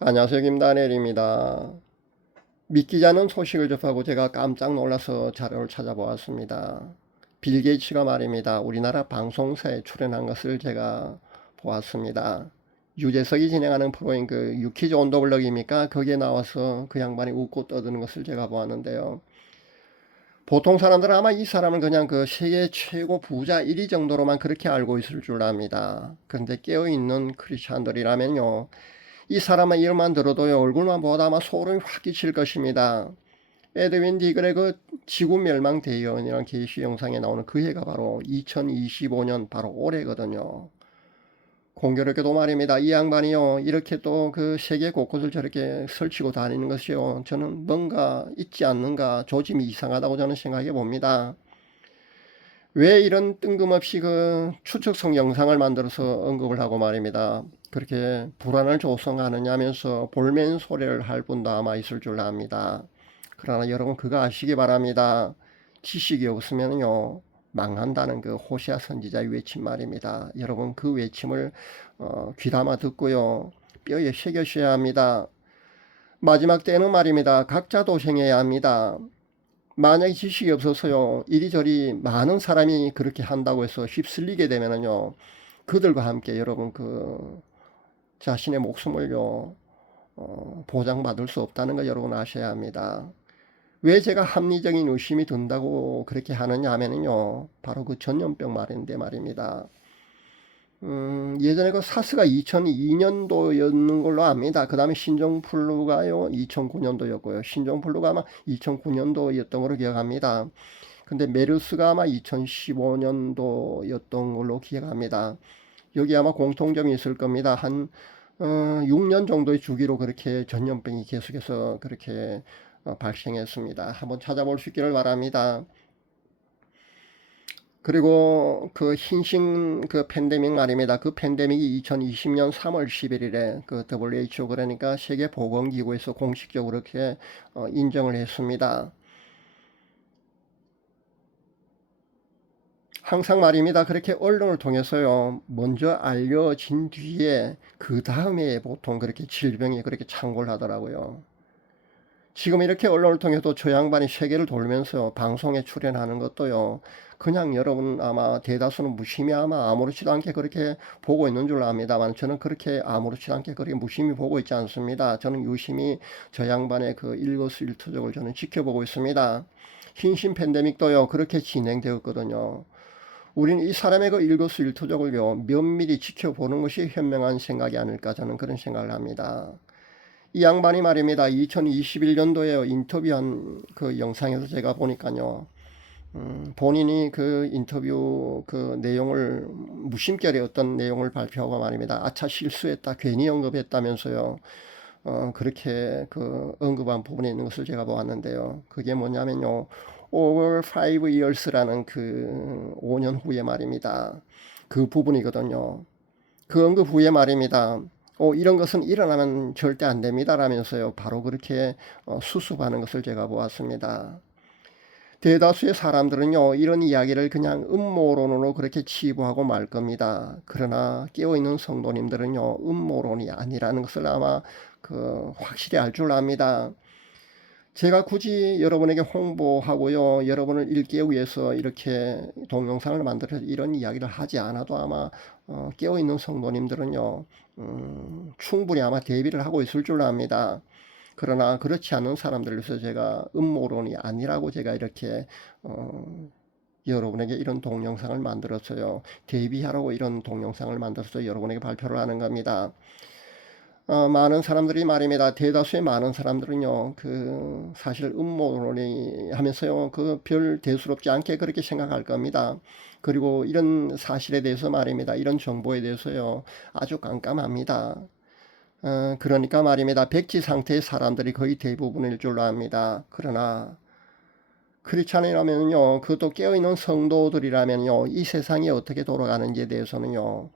안녕하세요. 김다니엘입니다. 믿기지 않는 소식을 접하고 제가 깜짝 놀라서 자료를 찾아보았습니다. 빌 게이츠가 말입니다. 우리나라 방송사에 출연한 것을 제가 보았습니다. 유재석이 진행하는 프로인 그 유키즈 온더블럭입니까? 거기에 나와서 그 양반이 웃고 떠드는 것을 제가 보았는데요. 보통 사람들은 아마 이 사람을 그냥 그 세계 최고 부자 1위 정도로만 그렇게 알고 있을 줄 압니다. 그런데 깨어있는 크리스찬들이라면요, 이 사람의 이름만 들어도요, 얼굴만 보다 아마 소름이 확 끼칠 것입니다. 에드윈 디글의 그 지구 멸망 대연이라는 게시 영상에 나오는 그 해가 바로 2025년 바로 올해거든요. 공교롭게도 말입니다. 이 양반이요, 이렇게 또 그 세계 곳곳을 저렇게 설치고 다니는 것이요, 저는 뭔가 있지 않는가, 조짐이 이상하다고 저는 생각해 봅니다. 왜 이런 뜬금없이 그 추측성 영상을 만들어서 언급을 하고 말입니다. 그렇게 불안을 조성하느냐면서 볼멘 소리를 할 분도 아마 있을 줄 압니다. 그러나 여러분 그거 아시기 바랍니다. 지식이 없으면요 망한다는 그 호시아 선지자의 외침 말입니다. 여러분 그 외침을 귀담아 듣고요 뼈에 새겨셔야 합니다. 마지막 때는 말입니다. 각자 도생해야 합니다. 만약에 지식이 없어서요 이리저리 많은 사람이 그렇게 한다고 해서 휩쓸리게 되면은요 그들과 함께 여러분 그 자신의 목숨을요 보장받을 수 없다는 거 여러분 아셔야 합니다. 왜 제가 합리적인 의심이 든다고 그렇게 하느냐 하면은요 바로 그 전염병 말인데 말입니다. 예전에 그 사스가 2002년도였는 걸로 압니다. 그 다음에 신종플루가요 2009년도였고요. 신종플루가 아마 2009년도였던 걸로 기억합니다. 근데 메르스가 아마 2015년도였던 걸로 기억합니다. 여기 아마 공통점이 있을 겁니다. 한 6년 정도의 주기로 그렇게 전염병이 계속해서 그렇게 발생했습니다. 한번 찾아볼 수 있기를 바랍니다. 그리고 그 흰신 그 팬데믹 말입니다. 그 팬데믹이 2020년 3월 11일에 그 WHO 그러니까 세계보건기구에서 공식적으로 그렇게 인정을 했습니다. 항상 말입니다. 그렇게 언론을 통해서요, 먼저 알려진 뒤에 그 다음에 보통 그렇게 질병이 그렇게 창궐 하더라고요. 지금 이렇게 언론을 통해서 저 양반이 세계를 돌면서 방송에 출연하는 것도요, 그냥 여러분 아마 대다수는 무심히 아마 아무렇지도 않게 그렇게 보고 있는 줄 압니다만 저는 그렇게 아무렇지도 않게 그렇게 무심히 보고 있지 않습니다. 저는 유심히 저 양반의 그 일거수일투족을 저는 지켜보고 있습니다. 흰신 팬데믹도요, 그렇게 진행되었거든요. 우리는 이 사람의 그 일거수일투족을요, 면밀히 지켜보는 것이 현명한 생각이 아닐까 저는 그런 생각을 합니다. 이 양반이 말입니다. 2021년도에 인터뷰한 그 영상에서 제가 보니까요. 본인이 그 인터뷰 그 내용을 무심결에 어떤 내용을 발표하고 말입니다. 아차 실수했다. 괜히 언급했다면서요. 그렇게 그 언급한 부분에 있는 것을 제가 보았는데요. 그게 뭐냐면요. over 5 years라는 그 5년 후에 말입니다. 그 부분이거든요. 그 언급 후에 말입니다. 이런 것은 일어나면 절대 안 됩니다. 라면서요. 바로 그렇게 수습하는 것을 제가 보았습니다. 대다수의 사람들은요, 이런 이야기를 그냥 음모론으로 그렇게 치부하고 말 겁니다. 그러나 깨어있는 성도님들은요, 음모론이 아니라는 것을 아마 확실히 알 줄 압니다. 제가 굳이 여러분에게 홍보하고요, 여러분을 일깨우기 위해서 이렇게 동영상을 만들어서 이런 이야기를 하지 않아도 아마 깨어있는 성도님들은요, 충분히 아마 대비를 하고 있을 줄 압니다. 그러나 그렇지 않은 사람들을 위해서 제가 음모론이 아니라고 제가 이렇게 여러분에게 이런 동영상을 만들었어요. 대비하라고 이런 동영상을 만들어서 여러분에게 발표를 하는 겁니다. 많은 사람들이 말입니다. 대다수의 많은 사람들은요, 사실 음모론이 하면서요, 별 대수롭지 않게 그렇게 생각할 겁니다. 그리고 이런 사실에 대해서 말입니다. 이런 정보에 대해서요, 아주 깜깜합니다. 그러니까 말입니다. 백지 상태의 사람들이 거의 대부분일 줄로 압니다. 그러나 크리스찬이라면요, 그것도 깨어있는 성도들이라면요, 이 세상이 어떻게 돌아가는지에 대해서는요,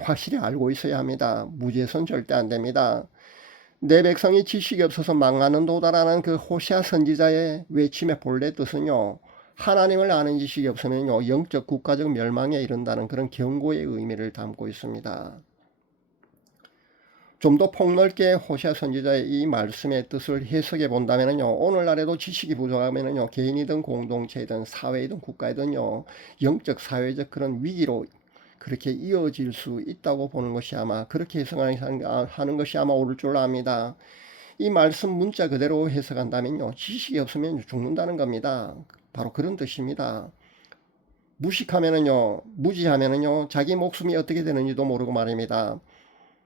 확실히 알고 있어야 합니다. 무지해서는 절대 안 됩니다. 내 백성이 지식이 없어서 망하는 도다라는 그 호시아 선지자의 외침의 본래 뜻은요, 하나님을 아는 지식이 없으면요, 영적 국가적 멸망에 이른다는 그런 경고의 의미를 담고 있습니다. 좀 더 폭넓게 호시아 선지자의 이 말씀의 뜻을 해석해 본다면요, 오늘날에도 지식이 부족하면요, 개인이든 공동체이든 사회이든 국가이든요, 영적 사회적 그런 위기로 그렇게 이어질 수 있다고 보는 것이 아마, 그렇게 해석하는 것이 아마 옳을 줄 압니다. 이 말씀 문자 그대로 해석한다면요, 지식이 없으면 죽는다는 겁니다. 바로 그런 뜻입니다. 무지하면은요, 자기 목숨이 어떻게 되는지도 모르고 말입니다.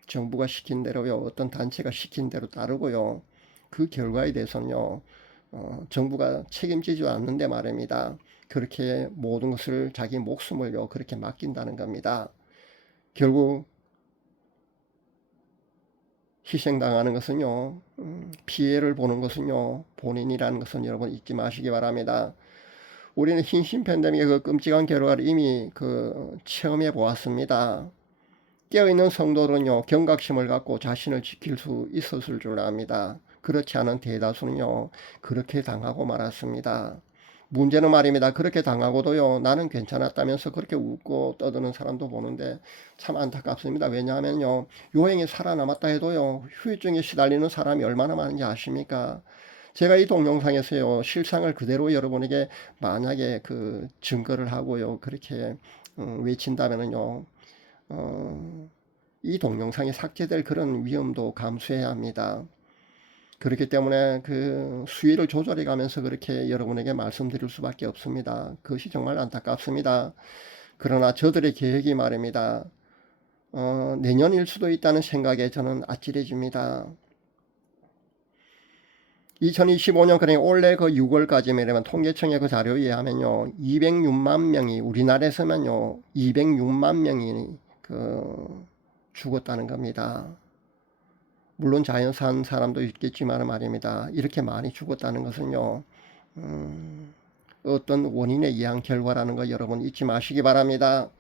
정부가 시킨 대로요, 어떤 단체가 시킨 대로 따르고요, 그 결과에 대해서는요, 정부가 책임지지 않는데 말입니다. 그렇게 모든 것을 자기 목숨을요, 그렇게 맡긴다는 겁니다. 결국 희생당하는 것은요, 피해를 보는 것은요, 본인이라는 것은 여러분 잊지 마시기 바랍니다. 우리는 흰신 팬데믹의 그 끔찍한 결과를 이미 체험해 보았습니다. 깨어있는 성도는요, 경각심을 갖고 자신을 지킬 수 있었을 줄 압니다. 그렇지 않은 대다수는요, 그렇게 당하고 말았습니다. 문제는 말입니다. 그렇게 당하고도요, 나는 괜찮았다면서 그렇게 웃고 떠드는 사람도 보는데 참 안타깝습니다. 왜냐하면요, 요행이 살아남았다 해도요, 후유증에 시달리는 사람이 얼마나 많은지 아십니까? 제가 이 동영상에서요, 실상을 그대로 여러분에게 만약에 증거를 하고요, 그렇게 외친다면은요, 이 동영상이 삭제될 그런 위험도 감수해야 합니다. 그렇기 때문에 수위를 조절해 가면서 그렇게 여러분에게 말씀드릴 수밖에 없습니다. 그것이 정말 안타깝습니다. 그러나 저들의 계획이 말입니다. 내년일 수도 있다는 생각에 저는 아찔해집니다. 2025년 그러니까 올해 6월까지면 통계청의 자료에 의하면요, 206만 명이 우리나라에서만요, 206만 명이 죽었다는 겁니다. 물론 자연산 사람도 있겠지만 말입니다. 이렇게 많이 죽었다는 것은요, 어떤 원인에 의한 결과라는 거 여러분 잊지 마시기 바랍니다.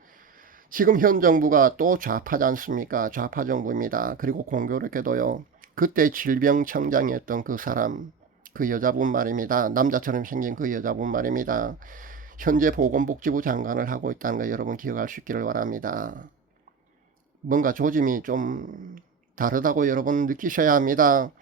지금 현 정부가 또 좌파지 않습니까? 좌파 정부입니다. 그리고 공교롭게도요, 그때 질병청장이었던 그 사람, 그 여자분 말입니다. 남자처럼 생긴 그 여자분 말입니다. 현재 보건복지부 장관을 하고 있다는 거 여러분 기억할 수 있기를 바랍니다. 뭔가 조짐이 좀 다르다고 여러분 느끼셔야 합니다.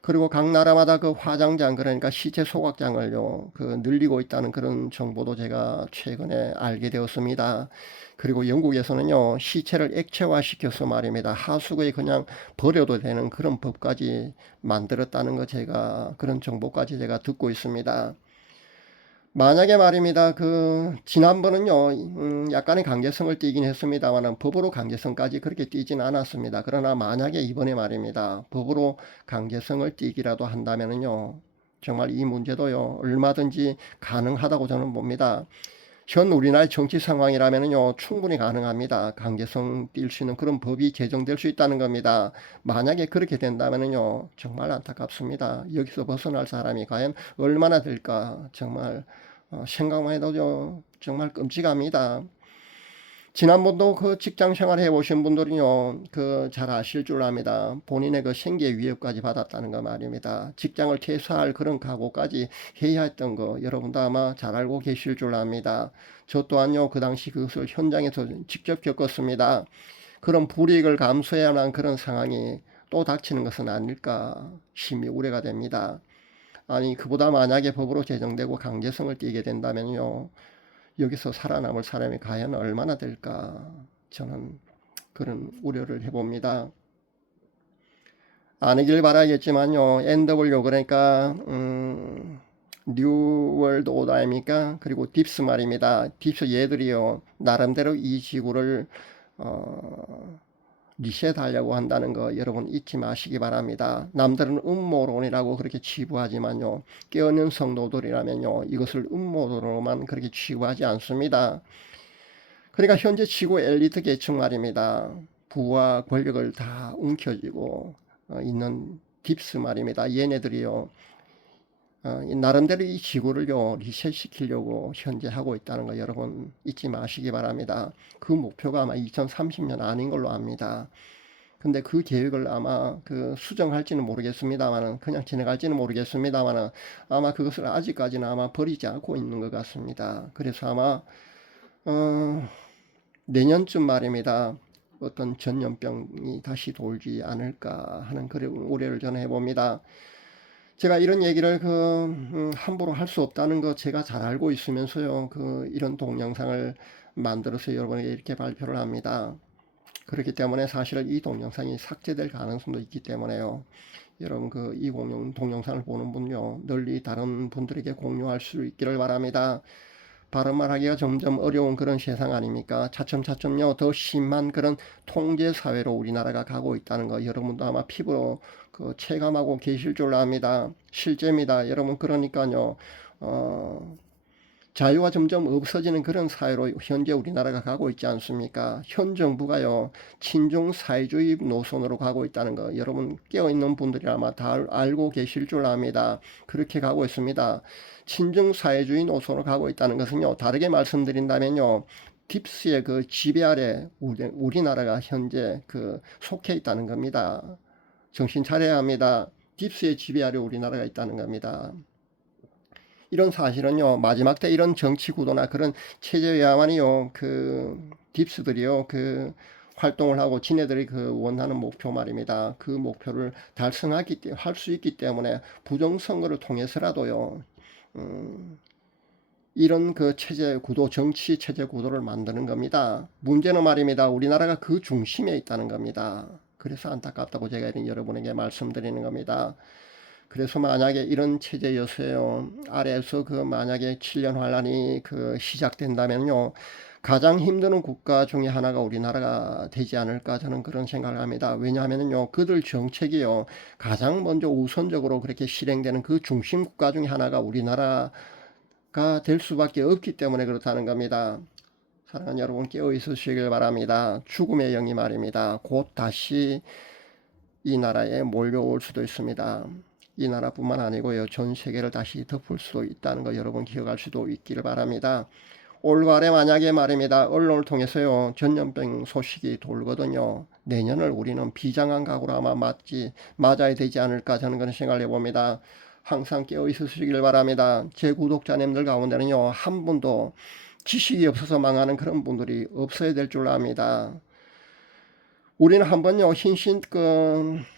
그리고 각 나라마다 화장장, 그러니까 시체 소각장을요, 늘리고 있다는 그런 정보도 제가 최근에 알게 되었습니다. 그리고 영국에서는요, 시체를 액체화시켜서 말입니다, 하수구에 그냥 버려도 되는 그런 법까지 만들었다는 거 그런 정보까지 제가 듣고 있습니다. 만약에 말입니다. 지난번은요, 약간의 강제성을 띠긴 했습니다만, 법으로 강제성까지 그렇게 띠진 않았습니다. 그러나 만약에 이번에 말입니다, 법으로 강제성을 띠기라도 한다면은요, 정말 이 문제도요, 얼마든지 가능하다고 저는 봅니다. 현 우리나라의 정치 상황이라면요, 충분히 가능합니다. 강제성 띌 수 있는 그런 법이 제정될 수 있다는 겁니다. 만약에 그렇게 된다면요, 정말 안타깝습니다. 여기서 벗어날 사람이 과연 얼마나 될까, 정말 생각만 해도 정말 끔찍합니다. 지난번도 직장 생활 해보신 분들은요, 잘 아실 줄 압니다. 본인의 생계 위협까지 받았다는 거 말입니다. 직장을 퇴사할 그런 각오까지 해야 했던 거 여러분도 아마 잘 알고 계실 줄 압니다. 저 또한요, 그 당시 그것을 현장에서 직접 겪었습니다. 그런 불이익을 감수해야 하는 그런 상황이 또 닥치는 것은 아닐까 심히 우려가 됩니다. 아니, 그보다 만약에 법으로 제정되고 강제성을 띠게 된다면요, 여기서 살아남을 사람이 과연 얼마나 될까, 저는 그런 우려를 해봅니다. 아니길 바라겠지만요, NW 그러니까 뉴월드 오더 아닙니까? 그리고 딥스 말입니다. 딥스 얘들이요, 나름대로 이 지구를 리셋하려고 한다는 거 여러분 잊지 마시기 바랍니다. 남들은 음모론이라고 그렇게 치부하지만요, 깨어있는 성도들이라면요, 이것을 음모론으로만 그렇게 치부하지 않습니다. 그러니까 현재 지구 엘리트 계층 말입니다, 부와 권력을 다 움켜쥐고 있는 딥스 말입니다. 얘네들이요, 나름대로 이 지구를요, 리셋시키려고 현재 하고 있다는 거 여러분 잊지 마시기 바랍니다. 그 목표가 아마 2030년 아닌 걸로 압니다. 근데 그 계획을 아마 수정할지는 모르겠습니다만은, 그냥 지나갈지는 모르겠습니다만은, 아마 그것을 아직까지는 아마 버리지 않고 있는 것 같습니다. 그래서 아마 내년쯤 말입니다, 어떤 전염병이 다시 돌지 않을까 하는 그런 우려를 저는 해봅니다. 제가 이런 얘기를 함부로 할 수 없다는 거 제가 잘 알고 있으면서요, 이런 동영상을 만들어서 여러분에게 이렇게 발표를 합니다. 그렇기 때문에 사실 이 동영상이 삭제될 가능성도 있기 때문에요. 여러분 이 동영상을 보는 분요, 널리 다른 분들에게 공유할 수 있기를 바랍니다. 바른 말하기가 점점 어려운 그런 세상 아닙니까? 차츰차츰요 더 심한 그런 통제 사회로 우리나라가 가고 있다는 거 여러분도 아마 피부로 체감하고 계실 줄 압니다. 실제입니다. 여러분 그러니까요. 자유가 점점 없어지는 그런 사회로 현재 우리나라가 가고 있지 않습니까? 현 정부가요, 친중 사회주의 노선으로 가고 있다는 거 여러분 깨어있는 분들이 아마 다 알고 계실 줄 압니다. 그렇게 가고 있습니다. 친중 사회주의 노선으로 가고 있다는 것은요, 다르게 말씀드린다면요, 딥스의 지배 아래 우리나라가 현재 속해 있다는 겁니다. 정신 차려야 합니다. 딥스의 지배 아래 우리나라가 있다는 겁니다. 이런 사실은요, 마지막 때 이런 정치 구도나 그런 체제야만이요, 딥스들이요, 활동을 하고 지네들이 원하는 목표 말입니다. 그 목표를 할 수 있기 때문에 부정선거를 통해서라도요, 이런 체제 구도, 정치 체제 구도를 만드는 겁니다. 문제는 말입니다. 우리나라가 그 중심에 있다는 겁니다. 그래서 안타깝다고 제가 여러분에게 말씀드리는 겁니다. 그래서 만약에 이런 체제였어요. 아래에서 만약에 7년 환란이 시작된다면요. 가장 힘드는 국가 중에 하나가 우리나라가 되지 않을까 저는 그런 생각을 합니다. 왜냐하면요. 그들 정책이요. 가장 먼저 우선적으로 그렇게 실행되는 그 중심 국가 중에 하나가 우리나라가 될 수밖에 없기 때문에 그렇다는 겁니다. 사랑하는 여러분 깨어 있으시길 바랍니다. 죽음의 영이 말입니다. 곧 다시 이 나라에 몰려올 수도 있습니다. 이 나라뿐만 아니고요, 전 세계를 다시 덮을 수도 있다는 거 여러분 기억할 수도 있기를 바랍니다. 올가을에 만약에 말입니다, 언론을 통해서요 전염병 소식이 돌거든요. 내년을 우리는 비장한 각오로 아마 맞아야 되지 않을까 저는 그런 생각을 해봅니다. 항상 깨어 있으시길 바랍니다. 제 구독자님들 가운데는요 한 분도 지식이 없어서 망하는 그런 분들이 없어야 될 줄 압니다. 우리는 한번요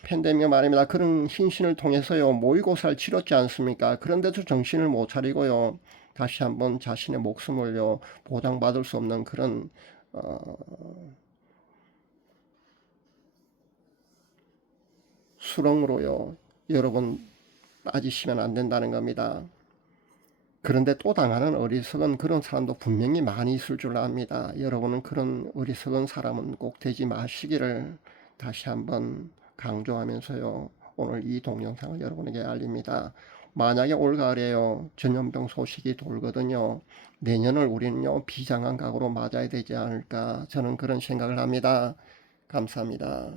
팬데믹 말입니다. 그런 hin신을 통해서요 모의고사를 치렀지 않습니까? 그런데도 정신을 못 차리고요 다시 한번 자신의 목숨을요 보장받을 수 없는 그런 수렁으로요 여러분 빠지시면 안 된다는 겁니다. 그런데 또 당하는 어리석은 그런 사람도 분명히 많이 있을 줄 압니다. 여러분은 그런 어리석은 사람은 꼭 되지 마시기를 다시 한번 강조하면서요. 오늘 이 동영상을 여러분에게 알립니다. 만약에 올가을에요. 전염병 소식이 돌거든요. 내년을 우리는요. 비장한 각오로 맞아야 되지 않을까 저는 그런 생각을 합니다. 감사합니다.